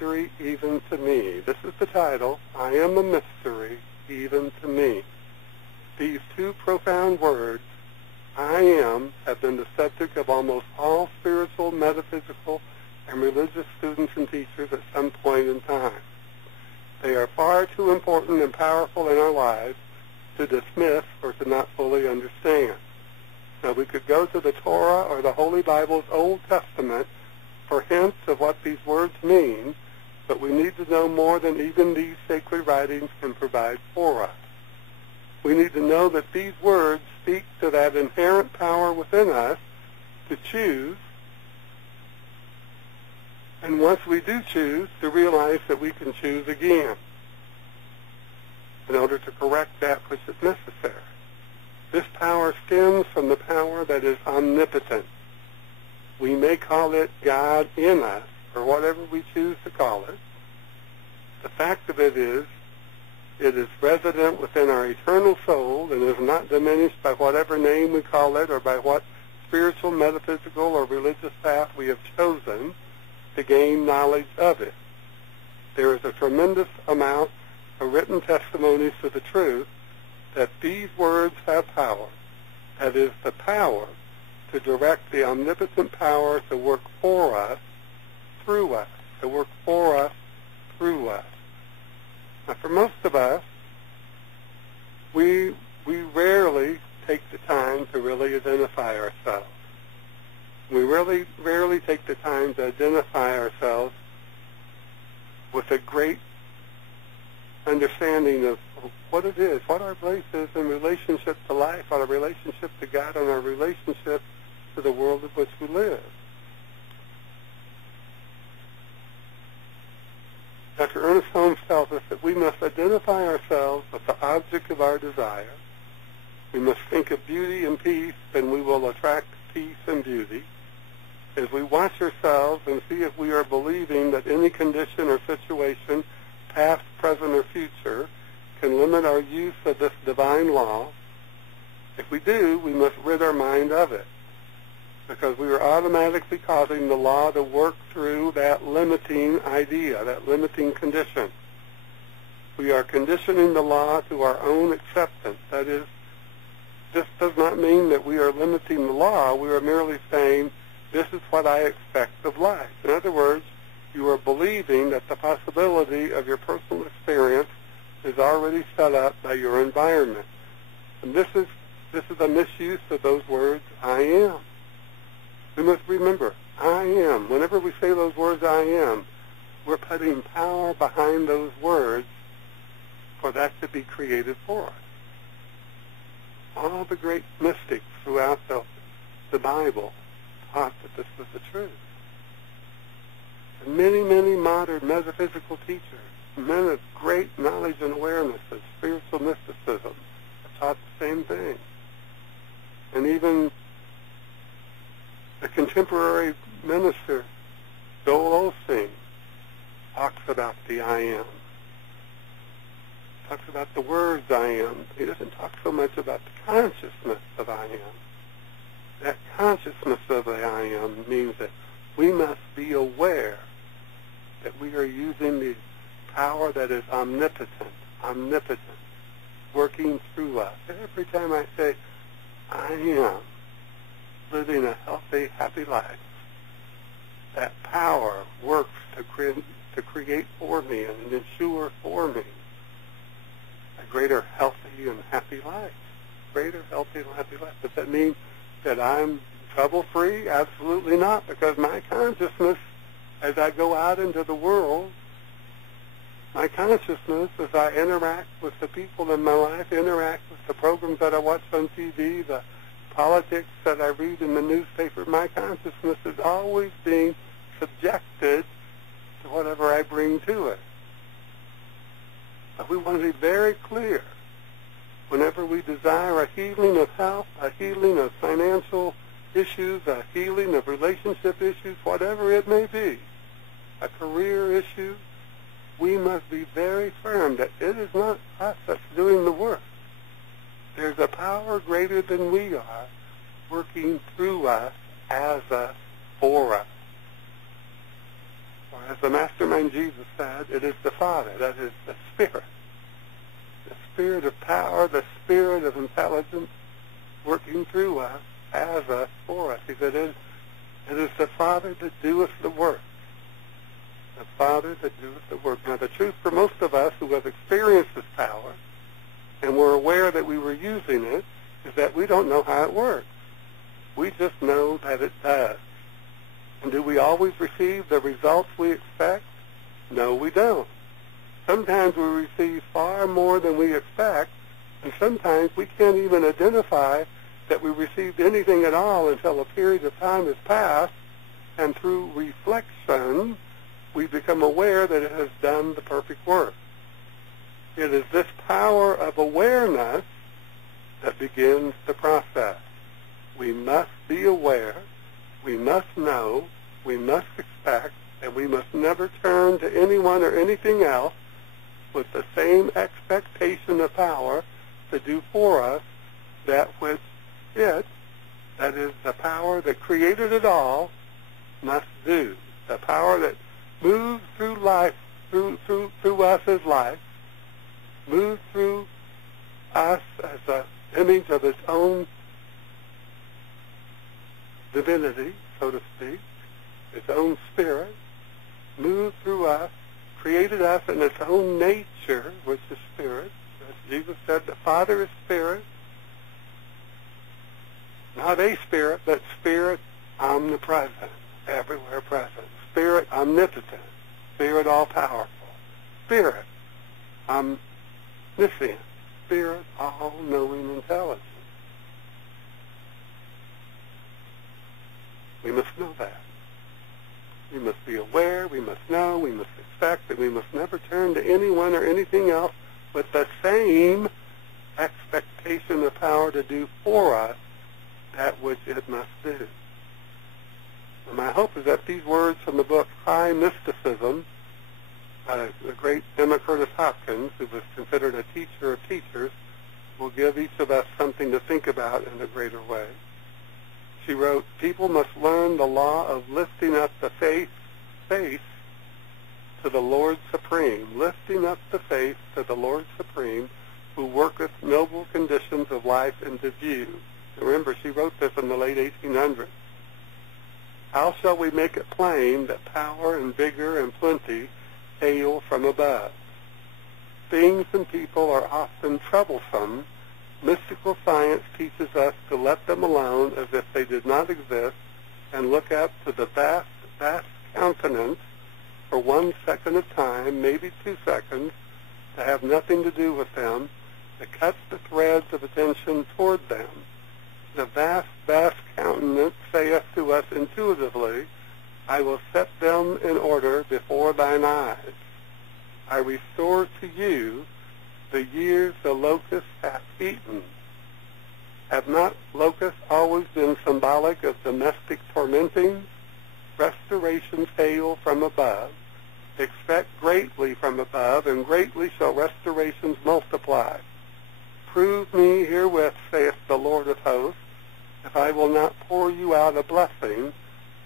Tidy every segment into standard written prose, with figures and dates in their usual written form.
mystery even to me. This is the title, I am a mystery even to me. These two profound words, I am, have been the subject of almost all spiritual, metaphysical, and religious students and teachers at some point in time. They are far too important and powerful in our lives to dismiss or to not fully understand. Now, we could go to the Torah or the Holy Bible's Old Testament for hints of what these words mean, but we need to know more than even these sacred writings can provide for us. We need to know that these words speak to that inherent power within us to choose, and once we do choose, to realize that we can choose again in order to correct that which is necessary. This power stems from the power that is omnipotent. We may call it God in us, or whatever we choose to call it. The fact of it is resident within our eternal soul and is not diminished by whatever name we call it or by what spiritual, metaphysical, or religious path we have chosen to gain knowledge of it. There is a tremendous amount of written testimonies to the truth that these words have power. That is, the power to direct the omnipotent power to work for us, through us, to work for us, through us. Now, for most of us, we rarely take the time to really identify ourselves. We really rarely take the time to identify ourselves with a great understanding of what it is, what our place is in relationship to life, our relationship to God, and our relationship to the world in which we live. Dr. Ernest Holmes tells us that we must identify ourselves with the object of our desire. We must think of beauty and peace, then we will attract peace and beauty. As we watch ourselves and see if we are believing that any condition or situation, past, present, or future, can limit our use of this divine law, if we do, we must rid our mind of it, because we are automatically causing the law to work through that limiting idea, that limiting condition. We are conditioning the law to our own acceptance. That is, this does not mean that we are limiting the law. We are merely saying, this is what I expect of life. In other words, you are believing that the possibility of your personal experience is already set up by your environment. And this is a misuse of those words, I am. We must remember, I am. Whenever we say those words, I am, we're putting power behind those words for that to be created for us. All the great mystics throughout the Bible taught that this was the truth. And many, many modern metaphysical teachers, men of great knowledge and awareness of spiritual mysticism, have taught the same thing. And even the contemporary minister, Joel Osteen, talks about the I am. Talks about the words I am. He doesn't talk so much about the consciousness of I am. That consciousness of the I am means that we must be aware that we are using the power that is omnipotent, working through us. Every time I say, I am living a healthy, happy life, that power works to create for me and ensure for me a greater healthy and happy life. Greater healthy and happy life. Does that mean that I'm trouble-free? Absolutely not, because my consciousness, as I go out into the world, my consciousness, as I interact with the people in my life, interact with the programs that I watch on TV, the politics that I read in the newspaper, my consciousness is always being subjected to whatever I bring to it. But we want to be very clear. Whenever we desire a healing of health, a healing of financial issues, a healing of relationship issues, whatever it may be, a career issue, we must be very firm that it is not us that's doing the work. There's a power greater than we are working through us, as us, for us. Or as the Mastermind Jesus said, it is the Father, that is the Spirit of power, the Spirit of intelligence working through us, as us, for us. He said, it is the Father that doeth the work. The Father that doeth the work. Now, the truth for most of us who have experienced this power and were aware that we were using it is that we don't know how it works. We just know that it does. And do we always receive the results we expect? No, we don't. Sometimes we receive far more than we expect, and sometimes we can't even identify that we received anything at all until a period of time has passed, and through reflection, we become aware that it has done the perfect work. It is this power of awareness that begins the process. We must be aware, we must know, we must expect, and we must never turn to anyone or anything else with the same expectation of power to do for us that which it, that is the power that created it all, must do. The power that moves through life, through us as life, moves through us as an image of its own divinity, so to speak, its own spirit, moved through us, created us in its own nature, which is spirit. As Jesus said, the Father is spirit, not a spirit, but spirit omnipresent, everywhere present, spirit omnipotent, spirit all-powerful, spirit omniscient, spirit all-knowing intelligence. We must know that. We must be aware, we must know, we must expect, and we must never turn to anyone or anything else with the same expectation of power to do for us that which it must do. And my hope is that these words from the book High Mysticism by the great Emma Curtis Hopkins, who was considered a teacher of teachers, will give each of us something to think about in a greater way. She wrote, people must learn the law of lifting up the face to the Lord Supreme, lifting up the face to the Lord Supreme, who worketh noble conditions of life into view. Remember, she wrote this in the late 1800s. How shall we make it plain that power and vigor and plenty hail from above? Things and people are often troublesome. Mystical science teaches us to let them alone as if they did not exist and look up to the vast, vast countenance for 1 second of time, maybe 2 seconds, to have nothing to do with them, to cut the threads of attention toward them. The vast, vast countenance saith to us intuitively, I will set them in order before thine eyes. I restore to you the years the locust hath eaten. Have not locusts always been symbolic of domestic tormentings? Restorations hail from above. Expect greatly from above, and greatly shall restorations multiply. Prove me herewith, saith the Lord of hosts, if I will not pour you out a blessing,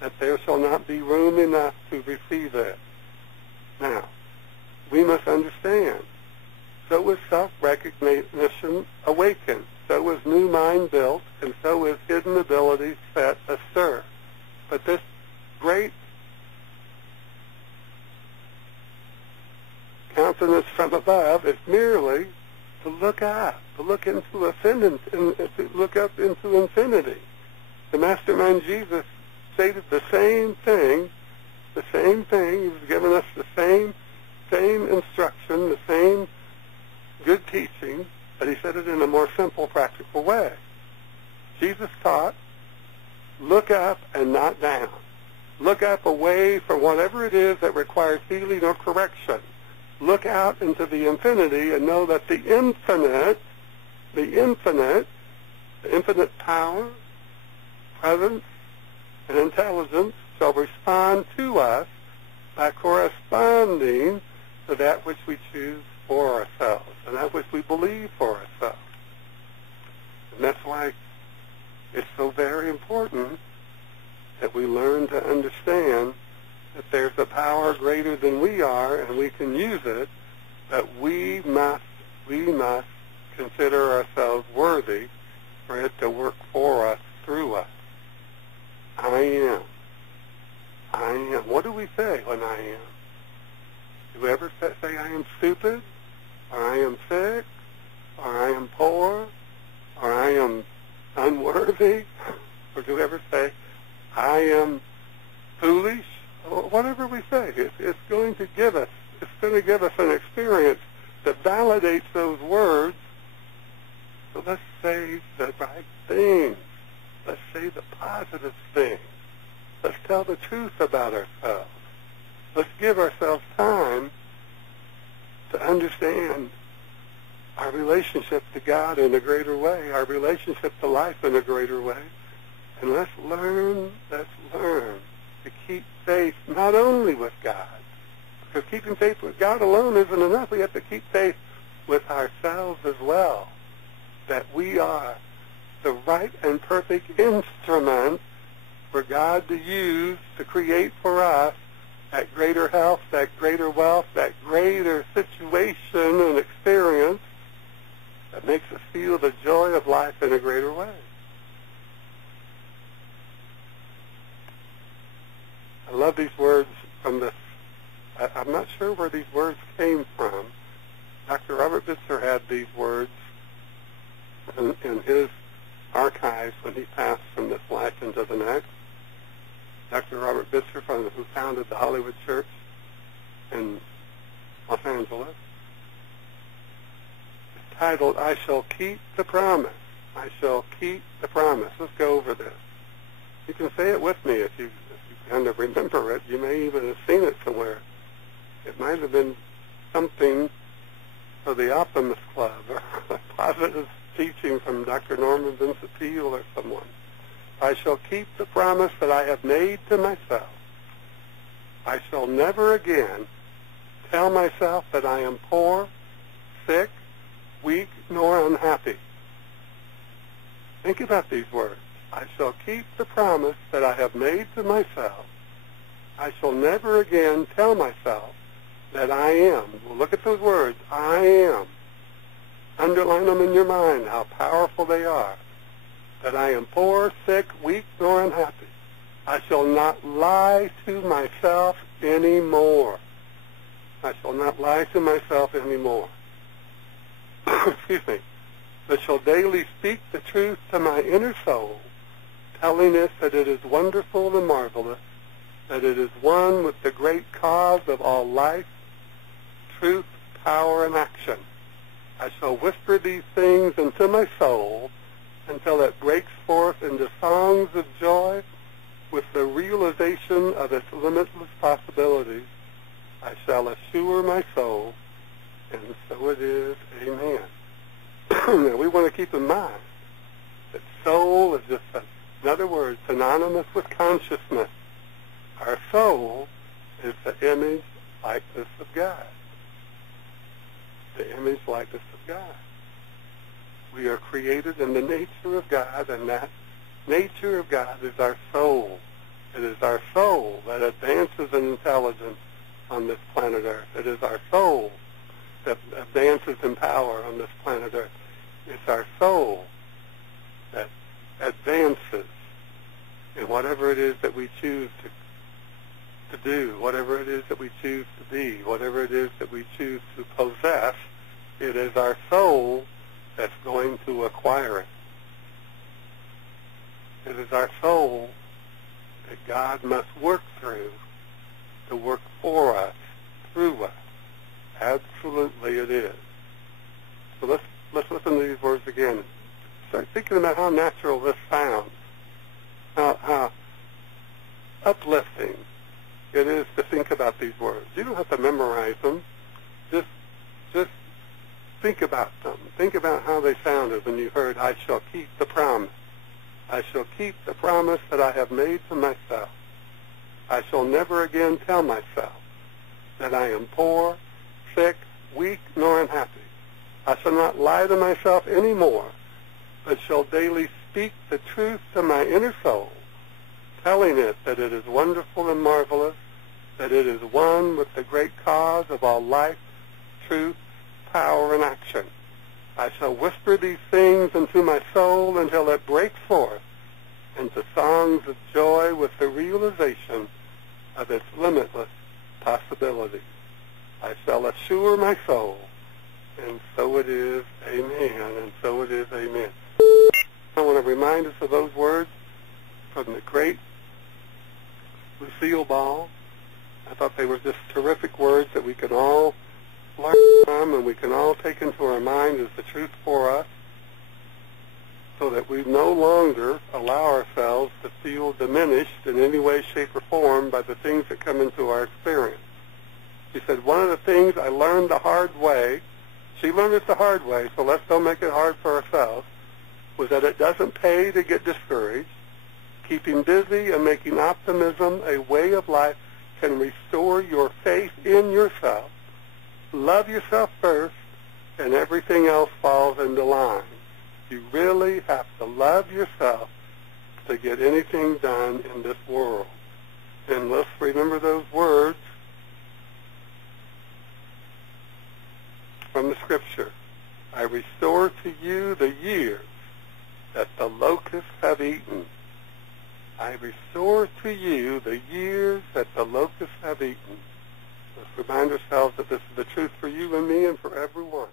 that there shall not be room enough to receive it. Now, we must understand, so is self-recognition awakened, so is new mind built, and so is hidden abilities set astir. But this great countenance from above is merely to look up, to look into ascendance, and to look up into infinity. The Mastermind Jesus stated the same thing. He was giving us the same instruction, the same good teaching, but he said it in a more simple, practical way. Jesus taught, look up and not down. Look up away from whatever it is that requires healing or correction. Look out into the infinity and know that the infinite power, presence, and intelligence shall respond to us by corresponding to that which we choose for ourselves and that which we believe for ourselves. And that's why it's so very important that we learn to understand that there's a power greater than we are, and we can use it, but we must consider ourselves worthy for it to work for us, through us. I am. I am. What do we say when I am? Do we ever say I am stupid, or I am sick, or I am poor, or I am unworthy? Or do we ever say, I am foolish? Or whatever we say, it's going to give us an experience that validates those words. So let's say the right things. Let's say the positive things. Let's tell the truth about ourselves. Let's give ourselves time to understand our relationship to God in a greater way, our relationship to life in a greater way. And let's learn to keep faith not only with God, because keeping faith with God alone isn't enough. We have to keep faith with ourselves as well, that we are the right and perfect instrument for God to use to create for us that greater health, that greater wealth, that greater situation and experience that makes us feel the joy of life in a greater way. I love these words from this. I'm not sure where these words came from. Dr. Robert Visser had these words in his archives when he passed from this life into the next. Dr. Robert Visser, who founded the Hollywood Church in Los Angeles, is titled, I Shall Keep the Promise. I shall keep the promise. Let's go over this. You can say it with me if you kind of remember it. You may even have seen it somewhere. It might have been something for the Optimist Club or a positive teaching from Dr. Norman Vincent Peale or someone. I shall keep the promise that I have made to myself. I shall never again tell myself that I am poor, sick, weak, nor unhappy. Think about these words. I shall keep the promise that I have made to myself. I shall never again tell myself that I am. Well, look at those words. I am. Underline them in your mind, how powerful they are. That I am poor, sick, weak, nor unhappy. I shall not lie to myself anymore. I shall not lie to myself anymore. Excuse me. But shall daily speak the truth to my inner soul, telling it that it is wonderful and marvelous, that it is one with the great cause of all life, truth, power, and action. I shall whisper these things into my soul until it breaks forth into songs of joy with the realization of its limitless possibilities. I shall assure my soul, and so it is. Amen. Now, we want to keep in mind that soul is just, in other words, synonymous with consciousness. Our soul is the image, likeness of God. The image, likeness of God. We are created in the nature of God, and that nature of God is our soul. It is our soul that advances in intelligence on this planet Earth. It is our soul that advances in power on this planet Earth. It's our soul that advances in whatever it is that we choose to do, whatever it is that we choose to be, whatever it is that we choose to possess. It is our soul that's going to acquire it. It is our soul that God must work through to work for us, through us. Absolutely it is. So let's listen to these words again. Start thinking about how natural this sounds, how uplifting it is to think about these words. You don't have to memorize them. Just think about them. Think about how they sounded when you heard, I shall keep the promise. I shall keep the promise that I have made to myself. I shall never again tell myself that I am poor, sick, weak, nor unhappy. I shall not lie to myself anymore, but shall daily speak the truth to my inner soul, telling it that it is wonderful and marvelous, that it is one with the great cause of all life, truth, power, and action. I shall whisper these things into my soul until it breaks forth into songs of joy with the realization of its limitless possibilities. I shall assure my soul, and so it is, amen, and so it is, amen. I want to remind us of those words from the great Lucille Ball. I thought they were just terrific words that we can all learn from and we can all take into our mind as the truth for us, so that we no longer allow ourselves to feel diminished in any way, shape, or form by the things that come into our experience. She said, one of the things I learned the hard way, she learned it the hard way, so let's don't make it hard for ourselves, was that it doesn't pay to get discouraged. Keeping busy and making optimism a way of life can restore your faith in yourself. Love yourself first, and everything else falls into line. You really have to love yourself to get anything done in this world. And let's remember those words from the scripture. I restore to you the years that the locusts have eaten. I restore to you the years that the locusts have eaten. Let's remind ourselves that this is the truth for you and me and for everyone.